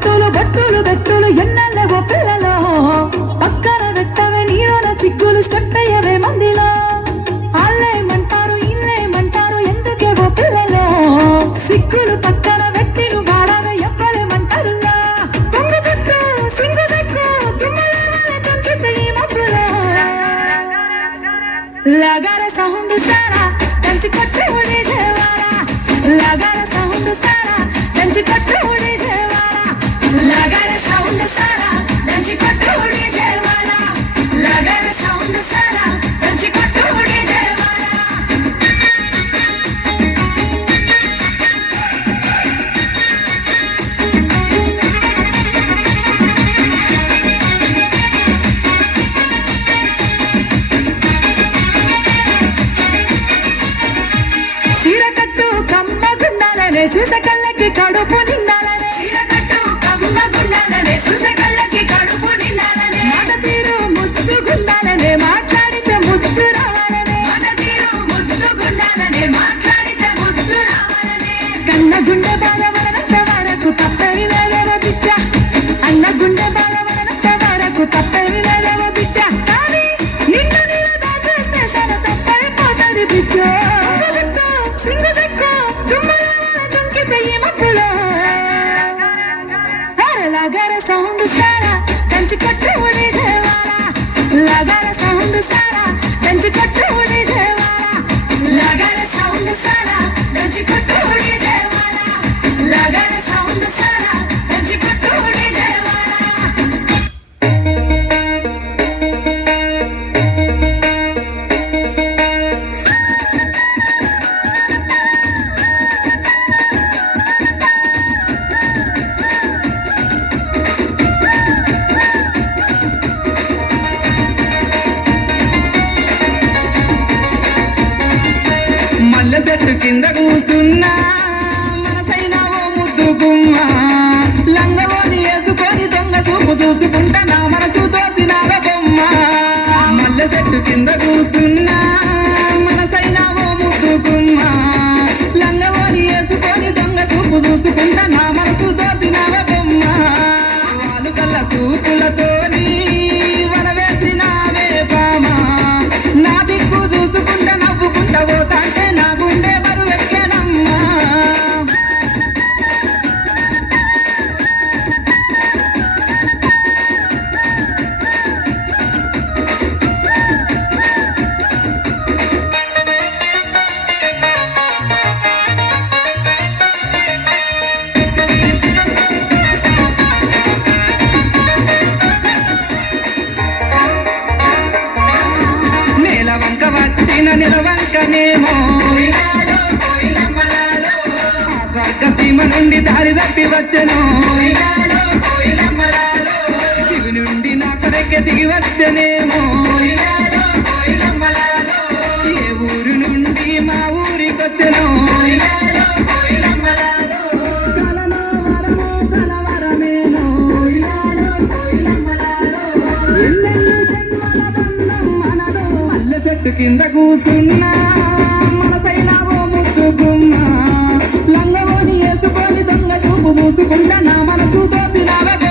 బొట్టులు బొట్టులు బెట్టులు ఎన్నెల్లవో పిల్లలో పక్కన పెట్టవే నీలోన సిగ్గులు స్టట్టయ్యవే మందిలో ఆళ్ళేమంటారు ఇల్లేమంటారు ఎందుకేవో పిల్లలో సిగ్గులు పక్కన పెట్టి నువ్వు వాడవే ఎవ్వలేమంటారులా దొంగ చెట్టు సింగు చెట్టు తుమ్మలేవాలే తంకితే ఈ మబ్బులో లగారే సౌండ్ సారా దంచి కొట్టే ఉడి దేవారా లగారే సౌండ్ సారా దంచి కొట్టే ఉడి దేవారా లగారే సౌండ్ సారా దంచి కొట్టే ఉడి దేవారా లగారే సౌండ్ సారా దంచి కొట్టే ఉడి దేవారా సీరకట్టు కమ్మగుండాలనే చూసకళ్ళకి కడుపు నిండాలనే సీరకట్టు కమ్మగుండాలనే చూసకళ్ళకి కడుపు నిండాలనే మాట తీరు ముద్దుగుండాలనే మాట్లాడితే ముద్దు రావాలనే మాట తీరు ముద్దుగుండాలనే మాట్లాడితే ముద్దు రావాలనే కన్న గుండె బాలవనంత వరకు తప్పని లేదేవో బిడ్డ అన్న గుండె బాలవనంత వరకు తప్పని లేదేవో బిడ్డ కానీ నిన్ను నీలో దాచేస్తే శర తప్పైపోతుంది బిడ్డ సింగు చెక్కు తుమ్మలేవాలే తంకితే ఈ మబ్బులో లగారే సౌండ్ సారా దంచి కొట్టే ఉడి దేవారా లగారే సౌండ్ సారా దంచి కొట్టే ఉడి దేవారా లగారే సౌండ్ సారా దంచి కొట్టే ఉడి దేవారా లగారే సౌండ్ సారా దంచి కొట్టే ఉడి దేవారా మల్లె చెట్టు కింద కూసున్నా మనసైనా ఓ ముద్దు గుమ్మ లంగవోని వేసుకొని దొంగ చూపు చూసుకుంటా నా మనసు తోసినావ బొమ్మ మల్లె చెట్టు కింద కూసున్నా మనసైనా ఓ ముద్దు గుమ్మ లంగవోని వేసుకొని దొంగ చూపు చూసుకుంటా నా మనసు తోసినావ బొమ్మ వాళ్ళు కళ్ళ చూపులతోని వలవేసినావే బామ నా దిక్కు చూసుకుంటా నవ్వుకుంటా పోతాంటే నా గుండె బరువెక్కేనమ్మా నేల వంక వచ్చిన నిలవంకనేమో ఆ స్వర్గ సీమ నుండి దారి తప్పి వచ్చెను దివి నుండి నా కడెక్కి దిగి వచ్చెనేమో ఏ ఊరు నుండి మా ఊరికొచ్చెను కలలో వరమో కలవరమేనో ఎన్నెన్ని జన్మల బంధం మనలో మల్లె చెట్టు కింద కూసున్నా మనసైనా ఓ ముద్దు గుమ్మ లంగవోని వేసుకొని దొంగ చూపు చూసుకుంటా నా మనసు తోసినావే